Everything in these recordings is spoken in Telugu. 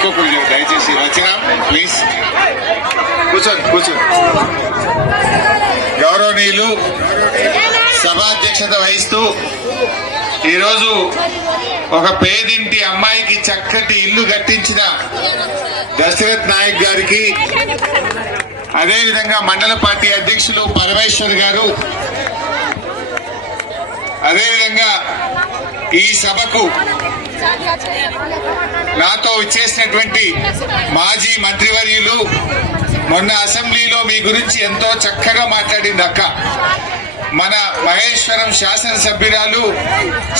పెట్టుకోకూడదు దయచేసి. వచ్చినా ప్లీజ్ కూర్చోండి కూర్చోండి. గౌరవనీయులు సభాధ్యక్షత వహిస్తూ ఈరోజు ఒక పేదింటి అమ్మాయికి చక్కటి ఇల్లు కట్టించిన దశరథ్ నాయక్ గారికి, అదేవిధంగా మండల పార్టీ అధ్యక్షులు పరమేశ్వర్ గారు, అదేవిధంగా ఈ సభకు నాతో వచ్చేసినటువంటి మాజీ మంత్రివర్యులు, మొన్న అసెంబ్లీలో మీ గురించి ఎంతో చక్కగా మాట్లాడింది అక్క, మన మహేశ్వరం శాసనసభ్యురాలు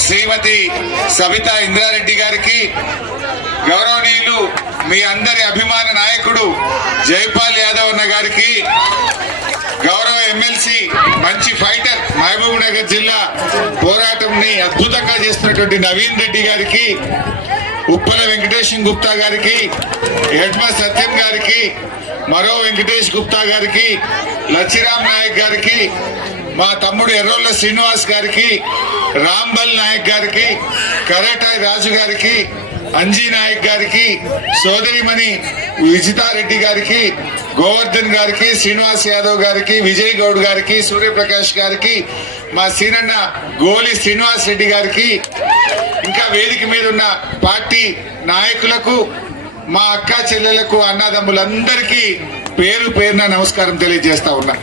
శ్రీమతి సబితా ఇంద్రారెడ్డి గారికి, గౌరవనీయులు మీ అందరి అభిమాన నాయకుడు జైపాల్ యాదవ్ అన్న గారికి, గౌరవ ఎమ్మెల్సీ మంచి ఫైటర్ మహబూబ్ నగర్ జిల్లా పోరాటంని అద్భుతంగా చేస్తున్నటువంటి నవీన్ రెడ్డి గారికి, ఉప్పల వెంకటేశం గుప్తా గారికి, యడ్మ సత్యం గారికి, మరో వెంకటేష్ గుప్తా గారికి, లచ్చిరామ్ నాయక్ గారికి, మా తమ్ముడు ఎర్రోళ్ల శ్రీనివాస్ గారికి, రాంబల్ నాయక్ గారికి, కరేటాయ్ రాజు గారికి, అంజీ నాయక్ గారికి, సోదరిమణి విజితారెడ్డి గారికి, గోవర్ధన్ గారికి, శ్రీనివాస్ యాదవ్ గారికి, విజయ్ గౌడ్ గారికి, సూర్యప్రకాష్ గారికి, మా సీనన్న గోలి శ్రీనివాస్ రెడ్డి గారికి, ఇంకా వేదిక మీద ఉన్న పార్టీ నాయకులకు, మా అక్క చెల్లెలకు, అన్నదమ్ములందరికీ పేరు పేరున నమస్కారం తెలియజేస్తా ఉన్నా.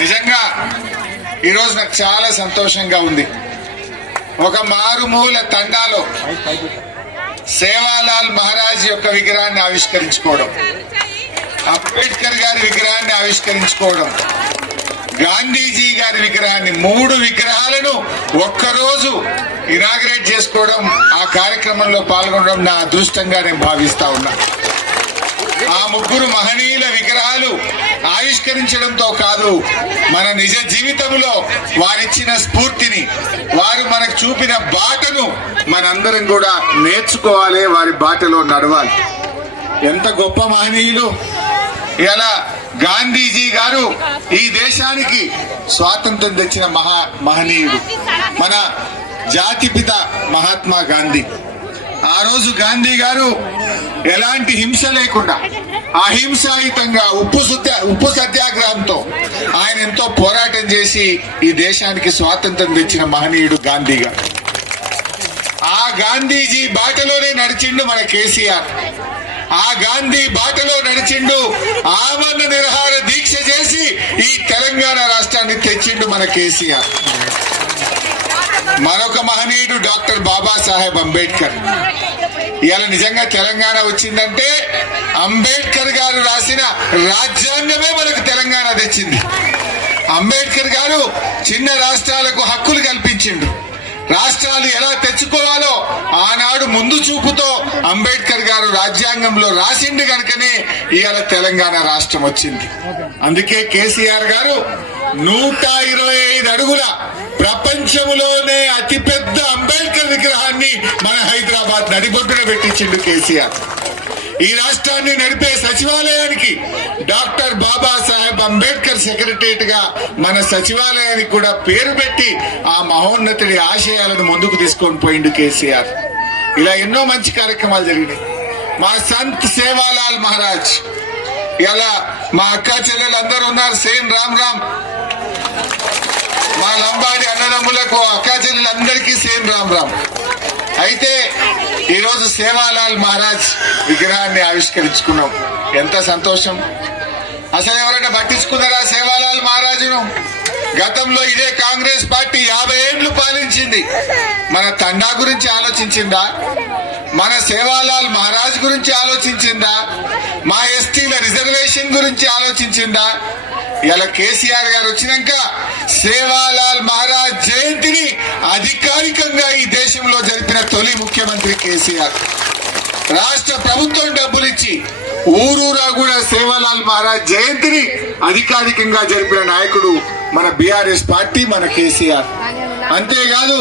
నిజంగా ఈరోజు నాకు చాలా సంతోషంగా ఉంది. ఒక మారుమూల తండాలో సేవాలాల్ మహారాజ్ యొక్క విగ్రహాన్ని ఆవిష్కరించుకోవడం, అంబేద్కర్ గారి విగ్రహాన్ని ఆవిష్కరించుకోవడం, గాంధీజీ గారి విగ్రహాన్ని, 3 విగ్రహాలను ఒక్కరోజు ఇనాగ్రేట్ చేసుకోవడం, ఆ కార్యక్రమంలో పాల్గొనడం నా అదృష్టంగా నేను భావిస్తా ఉన్నా. ఆ 3 మహనీయుల విగ్రహాలు ఆవిష్కరించడంతో కాదు, మన నిజ జీవితంలో వారిచ్చిన స్ఫూర్తిని, వారు మనకు చూపిన బాటను మనందరం కూడా నేర్చుకోవాలి, వారి బాటలో నడవాలి. ఎంత గొప్ప మహనీయులు! ఇలా గాంధీజీ గారు ఈ దేశానికి స్వాతంత్రం తెచ్చిన మహనీయుడు, మన జాతిపిత మహాత్మా గాంధీ. ఆ రోజు గాంధీ గారు ఎలాంటి హింస లేకుండా అహింసాయుతంగా ఉప్పు సత్యాగ్రహంతో ఆయన ఎంతో పోరాటం చేసి ఈ దేశానికి స్వాతంత్రం తెచ్చిన మహనీయుడు గాంధీ గారు. ఆ గాంధీజీ బాటలోనే నడిచిండు మన కేసీఆర్. ఆ గాంధీ బాటలో నడిచిండు, ఆమరణ నిరాహార దీక్ష చేసి ఈ తెలంగాణ రాష్ట్రాన్ని తెచ్చిండు మన కేసీఆర్. మరొక మహనీయుడు డాక్టర్ బాబాసాహెబ్ అంబేద్కర్. ఇవాళ నిజంగా తెలంగాణ వచ్చిందంటే అంబేద్కర్ గారు రాసిన రాజ్యాంగమే మనకు తెలంగాణ తెచ్చింది. అంబేద్కర్ గారు చిన్న రాష్ట్రాలకు హక్కులు కల్పించిండు. రాష్ట్రాలు ఎలా తెచ్చుకోవాలో ఆనాడు ముందు చూపుతో అంబేద్కర్ గారు రాజ్యాంగంలో రాసిండు కనుకనే ఇవాళ తెలంగాణ రాష్ట్రం వచ్చింది. అందుకే కేసీఆర్ గారు 125 అడుగుల ప్రపంచంలోనే అతిపెద్ద అంబేద్కర్ విగ్రహాన్ని మన హైదరాబాద్ నడిబొడ్డున పెట్టించిండు కేసీఆర్. ఈ రాష్ట్రాన్ని నడిపే సచివాలయానికి డాక్టర్ బాబాసాహెబ్ అంబేద్కర్ సెక్రటరియట్ గా మన సచివాలయానికి కూడా పేరు పెట్టి ఆ మహోన్నతుడి ఆశయాలను ముందుకు తీసుకొని పోయిండు కేసీఆర్. ఇలా ఎన్నో మంచి కార్యక్రమాలు జరిగినాయి. మా సంత్ సేవాలాల్ మహారాజ్, ఇలా మా అక్క చెల్లెలు అందరూ ఉన్నారు, సేన్ రామ్ రామ్, మా లంబాడి అన్నదమ్ములకు అక్క చెల్లెలందరికీ సేన్ రామ్ రామ్. అయితే ఈరోజు సేవాలాల్ మహారాజ్ విగ్రహాన్ని ఆవిష్కరించుకున్నాం. ఎంత సంతోషం! అసలు ఎవరైనా పట్టించుకున్నారా సేవాలాల్ మహారాజును? గతంలో ఇదే కాంగ్రెస్ పార్టీ 50 ఏళ్లు పాలించింది. మన తండా గురించి ఆలోచించిందా? మన సేవాలాల్ మహారాజ్ గురించి ఆలోచించిందా? మా ఎస్టీల రిజర్వేషన్ గురించి ఆలోచించిందా? ఇలా కేసీఆర్ గారు వచ్చినాక సేవాలాల్ మహారాజ్ జయంతిని అధికారికంగా ఈ దేశంలో జరిపిన తొలి ముఖ్యమంత్రి కేసీఆర్. రాష్ట్ర ప్రభుత్వం డబ్బులిచ్చి ఊరూరా కూడా సేవాలాల్ మహారాజ్ జయంతిని అధికారికంగా జరిపిన నాయకుడు మన బీఆర్ఎస్ పార్టీ, మన కేసీఆర్. అంతేకాదు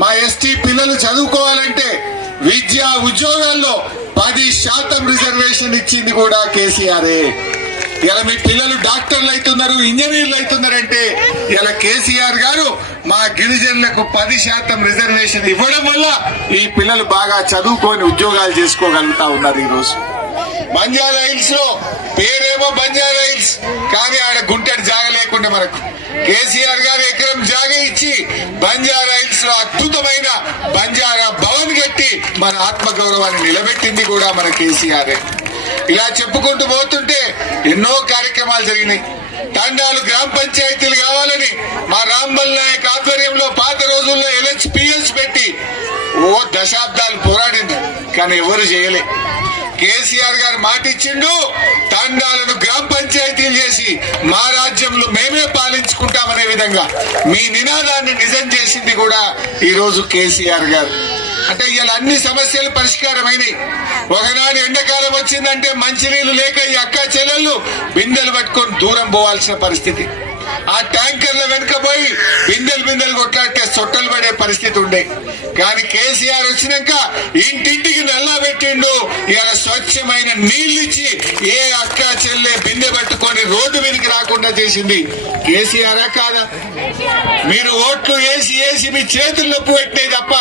మా ఎస్టీ పిల్లలు చదువుకోవాలంటే విద్యా ఉద్యోగాల్లో 10% రిజర్వేషన్ ఇచ్చింది కూడా కేసీఆరే. ఇలా మీ పిల్లలు డాక్టర్లు అవుతున్నారు, ఇంజనీర్లు అవుతున్నారంటే ఇలా కేసీఆర్ గారు మా గిరిజనులకు 10% రిజర్వేషన్ ఇవ్వడం వల్ల ఈ పిల్లలు బాగా చదువుకొని ఉద్యోగాలు చేసుకోగలుగుతా ఉన్నారు. ఈ రోజు బంజారా హిల్స్ లో పేరేమో బంజారా హిల్స్, కానీ ఆడ గుంటడి జాగ లేకుండా మనకు కేసీఆర్ గారు ఎకరం జాగ ఇచ్చి బంజారా హిల్స్ లో అద్భుతమైన బంజారా భవన్ కట్టి మన ఆత్మగౌరవాన్ని నిలబెట్టింది కూడా మన కేసీఆర్. ఇలా చెప్పుకుంటూ పోతుంటే ఎన్నో కార్యక్రమాలు జరిగినాయి. తండాలు గ్రామ పంచాయతీలు కావాలని మా రాంబల్ నాయక్ ఆధ్వర్యంలో పాత రోజుల్లో LHPS పెట్టి దశాబ్దాలు పోరాడింది, కానీ ఎవరు చేయలే. కేసీఆర్ గారు మాట ఇచ్చిండు, తండాలను గ్రామ పంచాయతీలు చేసి మా రాజ్యంలో మేమే పాలించుకుంటామనే విధంగా మీ నినాదాన్ని నిజం చేసింది కూడా ఈ రోజు కేసీఆర్ గారు. అంటే ఇలా అన్ని సమస్యలు పరిష్కారమైనవి. ఒకనాడు ఎండాకాలం వచ్చిందంటే మంచినీళ్లు లేక ఈ అక్క చెల్లెళ్ళు బిందెలు పట్టుకొని దూరం పోవాల్సిన పరిస్థితి. ఆ ట్యాంకర్ల వెనుకపోయి బిందెలు కొట్లాడితే సొట్టలు పడే పరిస్థితి ఉండే. కానీ కేసీఆర్ వచ్చినాక ఇంటింటికి నల్లా పెట్టిండు. ఇలా స్వచ్ఛమైన నీళ్లు ఇచ్చి ఏ అక్క చెల్లె బిందె పట్టుకొని రోడ్డు మీదకి రాకుండా చేసింది కేసీఆర్ కాదా? మీరు ఓట్లు వేసి మీ చేతులు నొప్పి పెట్టినాయి తప్ప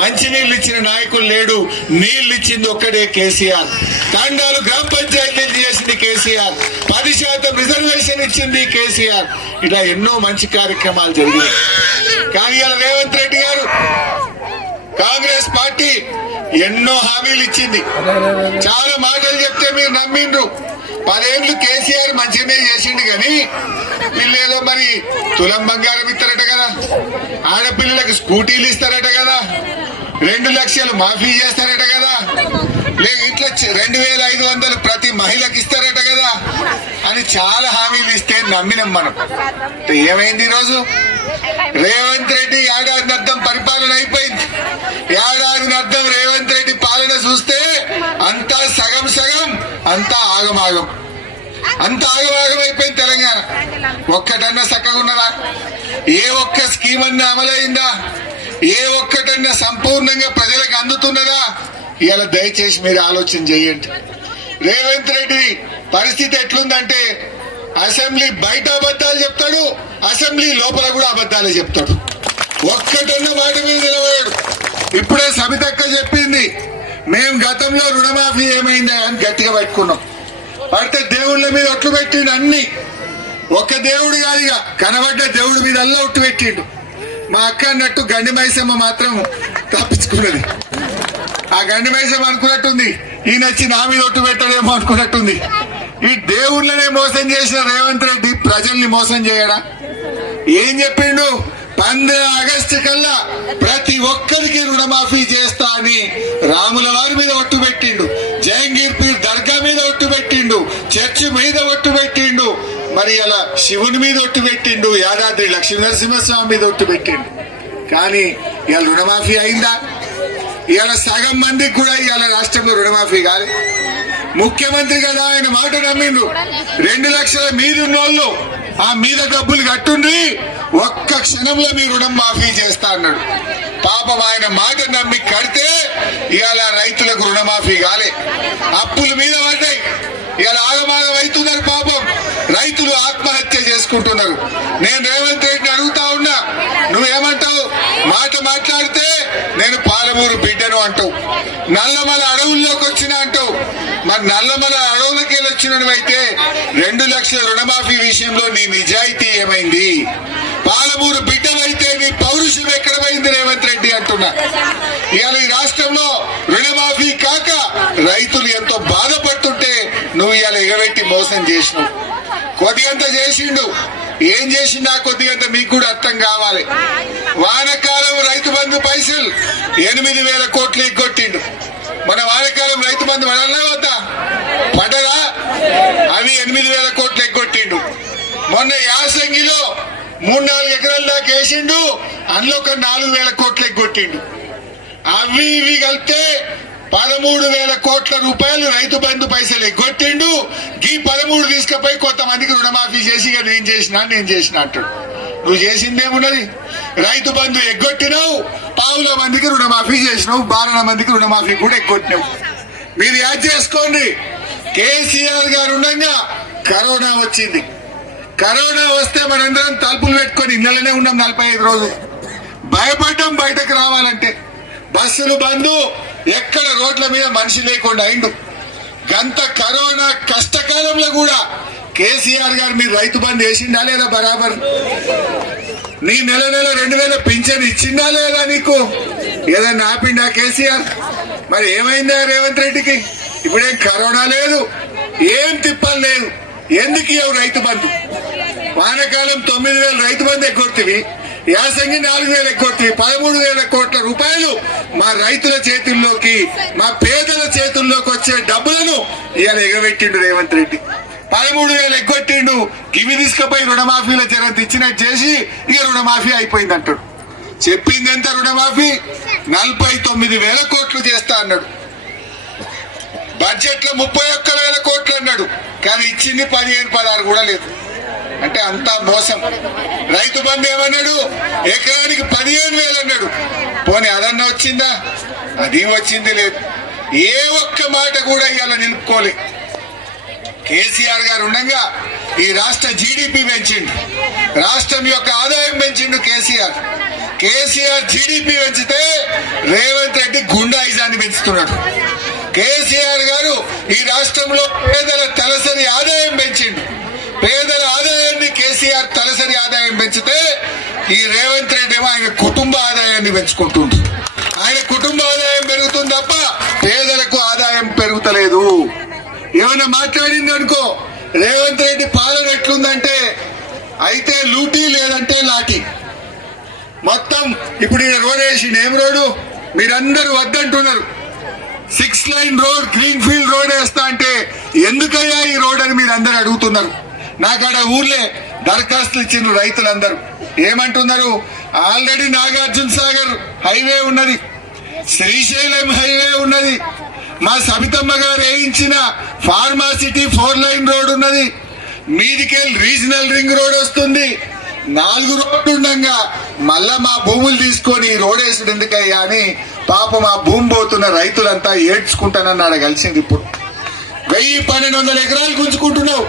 మంచి నీళ్లు ఇచ్చిన నాయకులు లేడు. నీళ్లు ఇచ్చింది ఒక్కడే కేసీఆర్. తండాలు గ్రామ పంచాయతీలు చేసింది కేసీఆర్. 10% రిజర్వేషన్ ఇచ్చింది కేసీఆర్. ఇలా ఎన్నో మంచి కార్యక్రమాలు జరిగాయి. కానీ ఇలా రేవంత్ రెడ్డి గారు కాంగ్రెస్ పార్టీ ఎన్నో హామీలు ఇచ్చింది. చాలా మాటలు చెప్తే మీరు నమ్మిండ్రు. 10 ఏళ్ళు కేసీఆర్ మంచిగానే చేసిండు, కానీ వీళ్ళేదో మరి తులం బంగారం ఇస్తారట కదా, ఆడపిల్లలకు స్కూటీలు ఇస్తారట కదా, 2 లక్షలు మాఫీ చేస్తారట కదా, లేక ఇట్లా 2500 ప్రతి మహిళకి ఇస్తారట కదా అని చాలా హామీలు ఇస్తే నమ్మినాం మనం. ఏమైంది ఈరోజు? రేవంత్ రెడ్డి ఏడాది అర్థం పరిపాలన అయిపోయింది. ఏడాది అర్థం రేవంత్ రెడ్డి పాలన చూస్తే అంతా సగం అంతా ఆగమాగం అయిపోయింది తెలంగాణ. ఒక్కటన్నా చక్కగా ఉన్నదా? ఏ ఒక్క స్కీమ్ అన్నా అమలైందా? ఏ ఒక్కటన్నా సంపూర్ణంగా ప్రజలకు అందుతున్నదా? ఇలా దయచేసి మీరు ఆలోచన చేయండి. రేవంత్ రెడ్డి పరిస్థితి ఎట్లుందంటే అసెంబ్లీ బయట అబద్ధాలు చెప్తాడు, అసెంబ్లీ లోపల కూడా అబద్ధాలే చెప్తాడు. ఒక్కటన్న మాట మీద నిలబడాడు. ఇప్పుడే సబితక్క చెప్పింది, మేము గతంలో రుణమాఫీ ఏమైందా అని గట్టిగా పట్టుకున్నాం. పడితే దేవుళ్ళ మీద ఒట్లు పెట్టిండు. అన్ని ఒక్క దేవుడు కాదుగా, కనబడ్డ దేవుడి మీద అల్లా ఒట్టు పెట్టిండు. మా అక్క అన్నట్టు గండి మైసమ్మ మాత్రం తప్పించుకున్నది. ఆ గండి మైసమ్మ అనుకున్నట్టుంది, ఈయన వచ్చి నా మీద ఒట్టు పెట్టడేమో అనుకున్నట్టుంది. ఈ దేవుళ్ళనే మోసం చేసిన రేవంత్ రెడ్డి ప్రజల్ని మోసం చేయడా? ఏం చెప్పిండు? 15 ఆగస్టు కల్లా ప్రతి ఒక్కరికి రుణమాఫీ చేస్తా అని రాముల వారి మీద ఒట్టు పెట్టిండు, జయంగీర్ పీర్ దర్గా మీద ఒట్టు పెట్టిండు, చర్చి మీద ఒట్టు పెట్టిండు, మరి అలా శివుని మీద ఒట్టు పెట్టిండు, యాదాద్రి లక్ష్మీ నరసింహస్వామి మీద ఒట్టు పెట్టిండు. కానీ ఇవాళ రుణమాఫీ అయిందా? ఇవాళ సగం మందికి కూడా ఇవాళ రాష్ట్రంలో రుణమాఫీ కాదు. ముఖ్యమంత్రి కదా ఆయన మాట నమ్మిండ్రు. 2 లక్షల మీదున్నోళ్ళు ఆ మీద డబ్బులు కట్టుండ్రి, ఒక్క క్షణంలో మీ రుణం మాఫీ చేస్తా అన్నాడు. పాపం ఆయన మాట నమ్మి కడితే ఇవాళ రైతులకు రుణమాఫీ కాలే, అప్పుల మీద పడ్డాయి. ఇవాళ ఆగమాగం అవుతున్నారు. పాపం రైతులు ఆత్మహత్య చేసుకుంటున్నారు. నేను రేవంత్ రెడ్డిని అడుగుతా ఉన్నా, నువ్వేమంటావు? మాట మాట్లాడితే నేను పాలమూరు బిడ్డను అంటావు, నల్లమల అడవుల్లోకి వచ్చిన అంటావు. మరి నల్లమల అడవులకి వచ్చినవైతే 2 లక్షల రుణమాఫీ విషయంలో నీ నిజాయితీ ఏమైంది? పాలమూరు బిడ్డవైతే నీ పౌరుషం ఎక్కడ పోయింది రేవంత్ రెడ్డి అంటున్నా. ఇవాళ ఈ రాష్ట్రంలో రుణమాఫీ కాక రైతులు ఎంతో బాధపడుతుంటే నువ్వు ఇవాళ ఎగబెట్టి మోసం చేసినావు. కొద్దిగంత చేసిండు, ఏం చేసిండా కొద్దిగంత మీకు కూడా అర్థం కావాలి. వానకాలం రైతు బంధు పైసలు 8,000 కోట్లు ఎగ్గొట్టిండు. మన వానకాలం రైతు బంధు పడాలనే వద్దా? పడరా? అవి 8,000 కోట్లు ఎగ్గొట్టిండు. మొన్న యాసంగిలో 3-4 ఎకరాల దాకా వేసిండు, అందులో ఒక 4,000 కోట్లు ఎగ్గొట్టిండు. అవి ఇవి కలిపితే 13,000 కోట్ల రూపాయలు రైతు బంధు పైసలు ఎగ్గొట్టిండు. ఈ 13 తీసుకుపోయి కొంతమందికి రుణమాఫీ చేసి ఇక నేను చేసిన అంటాడు. నువ్వు చేసిందేమున్నది? రైతు బంధు ఎగ్గొట్టినావు, 1,000 మందికి రుణమాఫీ చేసినావు, 12 మందికి రుణమాఫీ కూడా ఎగ్గొట్టినావు. మీరు యాడ్ చేసుకోండి. కేసీఆర్ గారు ఉండగా కరోనా వచ్చింది. కరోనా వస్తే మనందరం తలుపులు పెట్టుకొని ఇళ్లలోనే ఉన్నాం 45 రోజులు. భయపడ్డాం బయటకు రావాలంటే. బస్సులు బంద్, ఎక్కడ రోడ్ల మీద మనిషి లేకుండా అయిండు. గంత కరోనా కష్టకాలంలో కూడా కేసీఆర్ గారు మీరు రైతు బంద్ వేసిండా లేదా బరాబర్? నీ నెల 2000 పింఛన్ ఇచ్చిందా లేదా? నీకు ఏదన్నా ఆపిండా కేసీఆర్? మరి ఏమైందా రేవంత్ రెడ్డికి? ఇప్పుడేం కరోనా లేదు, ఏం తిప్పలు లేదు. ఎందుకు ఇవ్వవు రైతు బంధు? వానకాలం 9000 రైతు బంధు ఎగ్గొడుతుంది, యాసంగి 4000 ఎగ్గొడుతుంది. 13,000 కోట్ల రూపాయలు మా రైతుల చేతుల్లోకి, మా పేదల చేతుల్లోకి వచ్చే డబ్బులను ఇవాళ ఎగబెట్టిండు రేవంత్ రెడ్డి. 13,000 ఎగ్గొట్టిండు. ఇవి తీసుకుపోయి రుణమాఫీల జరంత ఇచ్చినట్టు చేసి ఇక రుణమాఫీ అయిపోయింది అంటాడు. చెప్పింది ఎంత రుణమాఫీ? 49,000 కోట్లు చేస్తా అన్నాడు. బడ్జెట్ లో 31,000 కోట్లు అన్నాడు, కానీ ఇచ్చింది 15-16 కూడా లేదు. అంటే అంతా మోసం. రైతు బంధు ఏమన్నాడు? ఎకరానికి 15,000 అన్నాడు. పోనీ అదన్నా వచ్చిందా? అది వచ్చింది లేదు. ఏ ఒక్క మాట కూడా ఇవాళ నిలుపుకోలే. కేసీఆర్ గారు ఉండగా ఈ రాష్ట్ర జీడిపి పెంచిండు, రాష్ట్రం యొక్క ఆదాయం పెంచిండు కేసీఆర్. కేసీఆర్ జీడిపి పెంచితే రేవంత్ రెడ్డి గుండాయిజాన్ని పెంచుతున్నాడు. కేసీఆర్ గారు ఈ రాష్ట్రంలో పేదల తలసరి ఆదాయం పెంచిండు. పేదల ఆదాయాన్ని కేసీఆర్ తలసరి ఆదాయం పెంచితే ఈ రేవంత్ రెడ్డి ఏమో ఆయన కుటుంబ ఆదాయాన్ని పెంచుకుంటుండు. ఆయన కుటుంబ ఆదాయం పెరుగుతుంది తప్ప పేదలకు ఆదాయం పెరుగుతలేదు. ఏమైనా మాట్లాడింది అనుకో, రేవంత్ రెడ్డి పాలన ఎట్లుందంటే అయితే లూటీ లేదంటే లాఠీ. మొత్తం ఇప్పుడు ఈ రోడ్ వేసిండు. ఏం రోడ్డు? మీరందరూ వద్దంటున్నారు. 6 line road, green field road వేస్తా అంటే ఎందుకయ్యా ఈ రోడ్ అని మీరు అందరు అడుగుతున్నారు. నాకాడ ఊర్లే దరఖాస్తులు ఇచ్చిండ్రు రైతులందరూ. ఏమంటున్నారు? ఆల్రెడీ నాగార్జున సాగర్ హైవే ఉన్నది, శ్రీశైలం హైవే ఉన్నది, మా సబితమ్మ గారు వేయించిన ఫార్మాసిటీ 4 లైన్ రోడ్ ఉన్నది, మీదికెళ్ళి రీజనల్ రింగ్ రోడ్ వస్తుంది. 4 రోడ్లు ఉండగా మళ్ళా మా భూములు తీసుకొని రోడ్ వేసుడు ఎందుకయ్యా అని పాప మా భూమి పోతున్న రైతులంతా ఏడ్చుకుంటానన్నాడు. కలిసింది ఇప్పుడు 1000-1200 ఎకరాలు గుంజుకుంటున్నావు.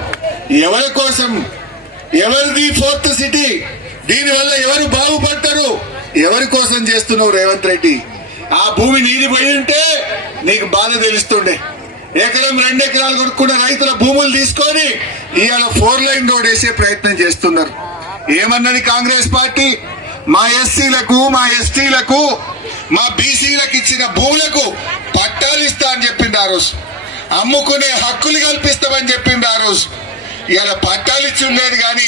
ఎవరి కోసం? ఎవరిది 4th సిటీ? దీనివల్ల ఎవరు బాగుపడతారు? ఎవరి కోసం చేస్తున్నావు రేవంత్ రెడ్డి? ఆ భూమి నీది పోయి ఉంటే నీకు బాధ తెలుస్తుండే. 1-2 ఎకరాలు కొనుక్కున్న రైతుల భూములు తీసుకొని ఇవాళ 4 లైన్ రోడ్ వేసే ప్రయత్నం చేస్తున్నారు. ఏమన్నది కాంగ్రెస్ పార్టీ? మా ఎస్సీలకు, మా ఎస్టీలకు, మా బీసీలకు ఇచ్చిన భూములకు పట్టాలు ఇస్తా అని చెప్పింది ఆ రోజు. అమ్ముకునే హక్కులు కల్పిస్తామని చెప్పింది ఆ రోజు. ఇవాళ పట్టాలు ఇచ్చి ఉండేది కానీ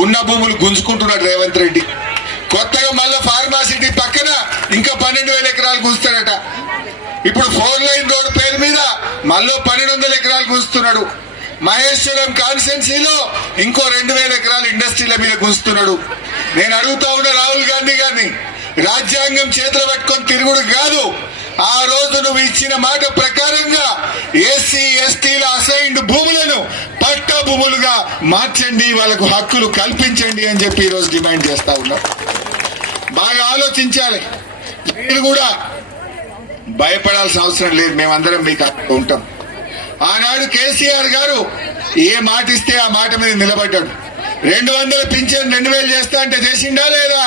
ఉన్న భూములు గుంజుకుంటున్నాడు రేవంత్ రెడ్డి. కొత్తగా మళ్ళా ఫార్మాసిటీ పక్కన ఇంకా 12,000 ఎకరాలు గుంజుతాడట. ఇప్పుడు 4 లైన్ రోడ్ పేరు మీద మళ్ళీ 1,200 ఎకరాలు గుంజుతున్నాడు. మహేశ్వరం కాన్స్టిట్యున్సీలో ఇంకో 2,000 ఎకరాలు ఇండస్ట్రీల మీద గుంజుతున్నాడు. నేను అడుగుతా ఉన్నా రాహుల్ గాంధీ గారిని, రాజ్యాంగం చేతులు పట్టుకొని తిరుగుడు కాదు. ఆ రోజు నువ్వు ఇచ్చిన మాట ప్రకారంగా ఎస్సీ ఎస్టీల అసైన్డ్ భూములను పట్టా భూములుగా మార్చండి, వాళ్ళకు హక్కులు కల్పించండి అని చెప్పి ఈ రోజు డిమాండ్ చేస్తా ఉన్నాం. బాగా ఆలోచించాలి. మీరు కూడా భయపడాల్సిన అవసరం లేదు. మేమందరం మీకు ఉంటాం. ఆనాడు కేసీఆర్ గారు ఏ మాట ఇస్తే ఆ మాట మీద నిలబడ్డాడు. 200 పింఛన్ 2,000 చేస్తా అంటే చేసిండా లేదా?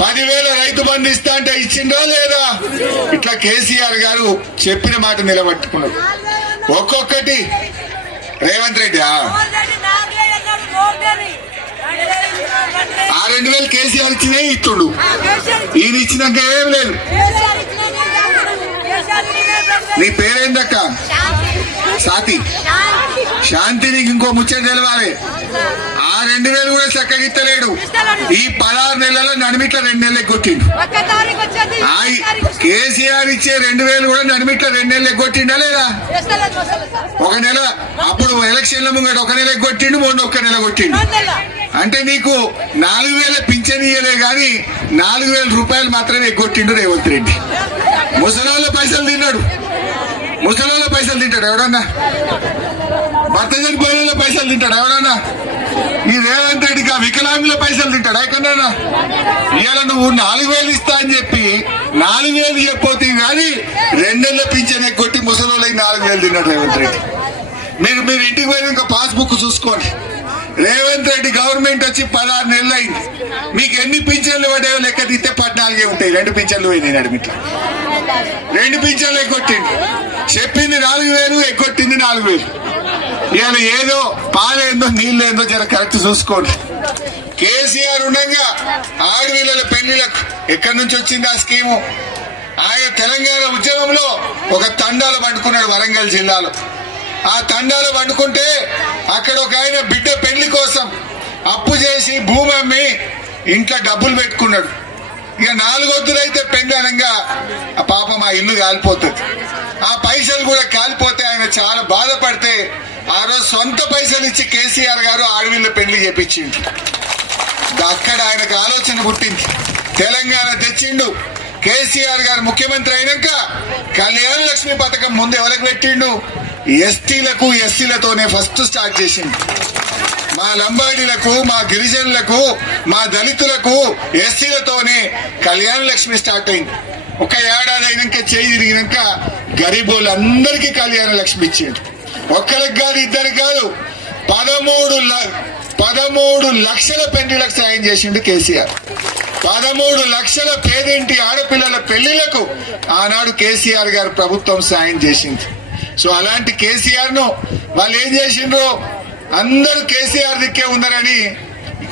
10,000 రైతు బంధు ఇస్తా అంటే ఇచ్చిండా లేదా? ఇట్లా కేసీఆర్ గారు చెప్పిన మాట నిలబట్టుకున్నాడు. ఒక్కొక్కటి రేవంత్ రెడ్డి ఆ 2,000 కేసీఆర్ ఇచ్చినే ఇస్తుడు, ఈయన ఇచ్చినాక ఏం లేదు. నీ పేరేందక్క? సాతి శాంతి. నీకు ఇంకో ముచ్చట తెలవాలి. ఆ 2,000 కూడా చక్కగా ఇస్తలేడు. ఈ 16 నెలల్లో నడిమిట్ల 2 నెలలు ఎగ్గొట్టిండు. కేసీఆర్ ఇచ్చే 2,000 కూడా నడిమిట్ల 2 నెలలు ఎగ్గొట్టిండా లేదా? 1 నెల అప్పుడు ఎలక్షన్ల ముంగట 1 నెల ఎగ్గొట్టిండు, మొన్న 1 నెల కొట్టిండు. అంటే నీకు 4,000 పింఛన్ ఇయ్యలే గాని 4,000 రూపాయలు మాత్రమే ఎగ్గొట్టిండు రేవంత్ రెడ్డి. ముసలాళ్ళ పైసలు తిన్నాడు. ముసలాళ్ళ పైసలు తింటాడు ఎవడన్నా? భర్త చనిపోయిన పైసలు తింటాడు ఎవడన్నా? ఈ రేవంత్ రెడ్డికి ఆ వికలాంగుల పైసలు తింటాడు ఎక్కడన్నా? ఇవాళ నువ్వు 4,000 ఇస్తా అని చెప్పి 4,000 చెప్పిపోతే కానీ 2 నెలల పింఛన్ ఎగ్గొట్టి ముసలోళ్ళకి 4,000 తిన్నాడు రేవంత్ రెడ్డి. మీరు ఇంటికి పోయి ఇంకా పాస్బుక్ చూసుకోండి. రేవంత్ రెడ్డి గవర్నమెంట్ వచ్చి 16 నెలలు అయింది. మీకు ఎన్ని పింఛన్లు పడ్డాయో లెక్క తీస్తే 14 ఉంటాయి. 2 పింఛన్లు పోయినాయి అడిమిట్లా. 2 పింఛన్లు ఎగ్గొట్టింది. చెప్పింది 4,000, ఎగ్గొట్టింది 4,000. ఇవాళ ఏదో పాలేందో నీళ్ళేందో జర కరెక్ట్ చూసుకోండి. కేసీఆర్ ఉండగా ఆడపిల్లల పెళ్లిలకు ఎక్కడి నుంచి వచ్చింది ఆ స్కీము? ఆయన తెలంగాణ ఉద్యమంలో ఒక తండాలు పండుకున్నాడు వరంగల్ జిల్లాలో. ఆ తండాలు పండుకుంటే అక్కడ ఒక ఆయన బిడ్డ పెళ్లి కోసం అప్పు చేసి భూమి అమ్మి ఇంట్లో డబ్బులు పెట్టుకున్నాడు. ఇక 4 వద్దులైతే పెళ్లి అనగా ఆ పాపం ఆ ఇల్లు కాలిపోతుంది. ఆ పైసలు కూడా కాలిపోతే ఆయన చాలా బాధపడితే ఆ రోజు సొంత పైసలు ఇచ్చి కేసీఆర్ గారు ఆడవిళ్ళ పెళ్లి చేపించిండు. అక్కడ ఆయనకు ఆలోచన పుట్టింది. తెలంగాణ తెచ్చిండు. కేసీఆర్ గారు ముఖ్యమంత్రి అయినాక కళ్యాణ లక్ష్మి పథకం ముందు ఎవరికి పెట్టిండు? ఎస్టీలకు, ఎస్సీలతోనే ఫస్ట్ స్టార్ట్ చేసిండు. మా లంబాడీలకు, మా గిరిజనులకు, మా దళితులకు, ఎస్సీలతోనే కళ్యాణ లక్ష్మి స్టార్ట్ అయింది. ఒక ఏడాది అయినాక చేయి తిరిగినాక గరీబోళ్ళందరికీ కళ్యాణ లక్ష్మి ఇచ్చిండు. ఒక్కరికి కాదు, ఇద్దరికి కాదు, 13 లక్షల పెళ్లిలకు సాయం చేసిండు కేసీఆర్. 13 లక్షల పేదింటి ఆడపిల్లల పెళ్లిలకు ఆనాడు కేసీఆర్ గారు ప్రభుత్వం సాయం చేసింది. సో అలాంటి కేసీఆర్ ను వాళ్ళు ఏం చేసిండ్రు? అందరూ కేసీఆర్ దిక్కే ఉన్నారని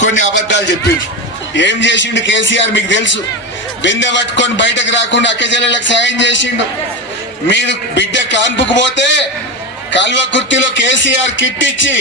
కొన్ని అబద్ధాలు చెప్పిండ్రు. ఏం చేసిండు కేసీఆర్ మీకు తెలుసు. బిందె పట్టుకొని బయటకు రాకుండా అక్కచెల్లెలకు సాయం చేసిండు. మీరు బిడ్డ కాన్పుకు పోతే కల్వకుర్తిలో కేసీఆర్ కిట్ ఇచ్చి